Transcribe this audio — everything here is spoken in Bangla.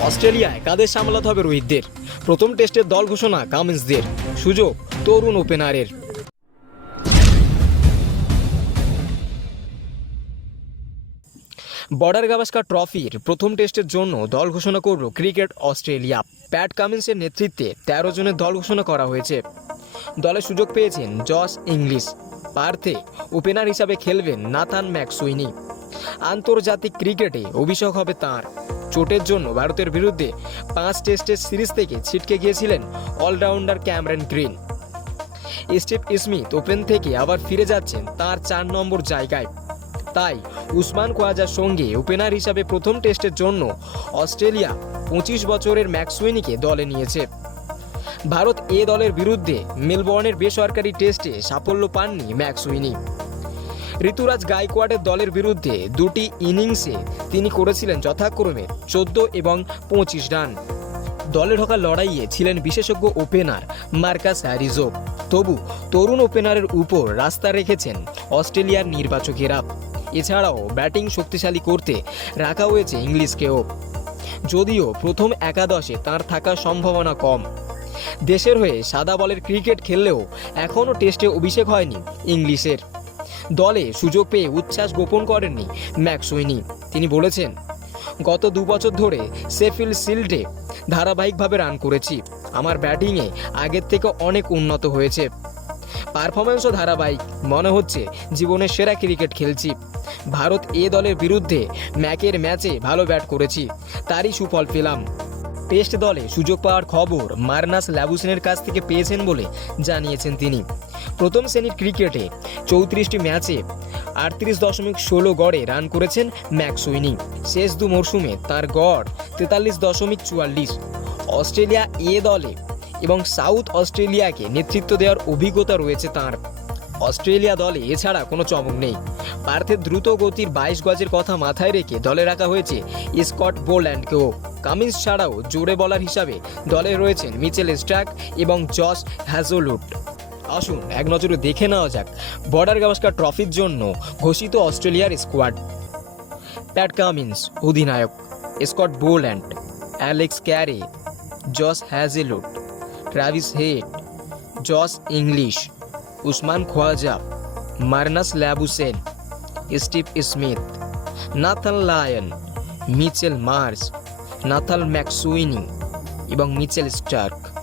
অস্ট্রেলিয়ায় কাদের সামলাতে হবে রোহিতদের। প্রথম টেস্টের দল ঘোষণা কামিন্সদের। সুযোগ তরুণ ওপেনারের। বর্ডার গাভাস্কার ট্রফির প্রথম টেস্টের জন্য দল ঘোষণা করল ক্রিকেট অস্ট্রেলিয়া। প্যাট কামিন্সের নেতৃত্বে তেরো জনের দল ঘোষণা করা হয়েছে। দলে সুযোগ পেয়েছেন জস ইংলিশ। পার্থে ওপেনার হিসাবে খেলবেন নাথান ম্যাকসুইনি। আন্তর্জাতিক ক্রিকেটে অভিষেক হবে তার। চোটের জন্য ভারতের বিরুদ্ধে পাঁচ টেস্টের সিরিজ থেকে ছিটকে গিয়েছিলেন allrounder Cameron Green. Steve Smith open থেকে আবার ফিরে যাচ্ছেন তার চার নম্বর জায়গায়। তাই উসমান খোয়াজার সঙ্গে ওপেনার হিসাবে প্রথম টেস্টের জন্য অস্ট্রেলিয়া পঁচিশ বছরের ম্যাক্সুইনিকে দলে নিয়েছে। ভারত এ দলের বিরুদ্ধে মেলবোর্নের বেসরকারি টেস্টে সাফল্য পাননি ম্যাক্সুইনি ঋতুরাজ গাইকোয়াডের দলের বিরুদ্ধে দুটি ইনিংসে তিনি করেছিলেন যথাক্রমে চোদ্দ এবং পঁচিশ রান। দলে ঢোকার লড়াইয়ে ছিলেন বিশেষজ্ঞ ওপেনার মার্কাস হ্যারিজো তবু তরুণ ওপেনারের উপর রাস্তা রেখেছেন অস্ট্রেলিয়ার নির্বাচকেরা। এছাড়াও ব্যাটিং শক্তিশালী করতে রাখা হয়েছে ইংলিশকেও। যদিও প্রথম একাদশে তার থাকার সম্ভাবনা কম। দেশের হয়ে সাদা বলের ক্রিকেট খেললেও এখনও টেস্টে অভিষেক হয়নি ইংলিশের। দলে সুযোগ পেয়ে উচ্ছ্বাস গোপন করেননি ম্যাকসুইনি। তিনি বলেছেন, গত দু বছর ধরে সেফিল সিল্ডে ধারাবাহিকভাবে রান করেছি। আমার ব্যাটিংয়ে আগের থেকে অনেক উন্নত হয়েছে। পারফরমেন্সও ধারাবাহিক। মনে হচ্ছে জীবনের সেরা ক্রিকেট খেলছি। ভারত এ দলের বিরুদ্ধে ম্যাকের ম্যাচে ভালো ব্যাট করেছি। তারই সুফল পেলাম। টেস্ট দলে সুযোগ পাওয়ার খবর মার্নাস ল্যাবুসেনের কাছ থেকে পেয়েছেন বলে জানিয়েছেন তিনি। প্রথম শ্রেণির ক্রিকেটে চৌত্রিশটি ম্যাচে আটত্রিশ দশমিক ষোলো গড়ে রান করেছেন ম্যাকসুইনি শেষ দু মরশুমে তার গড় তেতাল্লিশ দশমিক চুয়াল্লিশ। অস্ট্রেলিয়া এ দলে এবং সাউথ অস্ট্রেলিয়াকে নেতৃত্ব দেওয়ার অভিজ্ঞতা রয়েছে তার। অস্ট্রেলিয়া দলে এছাড়া কোনো চমক নেই। পার্থের দ্রুত গতির বাইশ গজের কথা মাথায় রেখে দলে রাখা হয়েছে স্কট বোল্যান্ডকেও। কামিন্স ছাড়াও জোরে বলার হিসাবে দলে রয়েছেন মিচেল স্ট্রাক এবং জস হ্যাজোলুট আসুন, এক নজরে দেখে নেওয়া যাক। বর্ডার গাভাস্কার ট্রফির জন্য ঘোষিত অস্ট্রেলিয়ার স্কোয়াড। প্যাট কামিন্স, অধিনায়ক। Scott Boland, Alex Carey, Josh Hazlewood Travis Head, Josh Inglis. Usman Khawaja, Marnus Labuschagne, Steve Smith. Nathan Lyon, Mitchell Marsh, Nathan McSweeney এবং মিচেল স্টার্ক।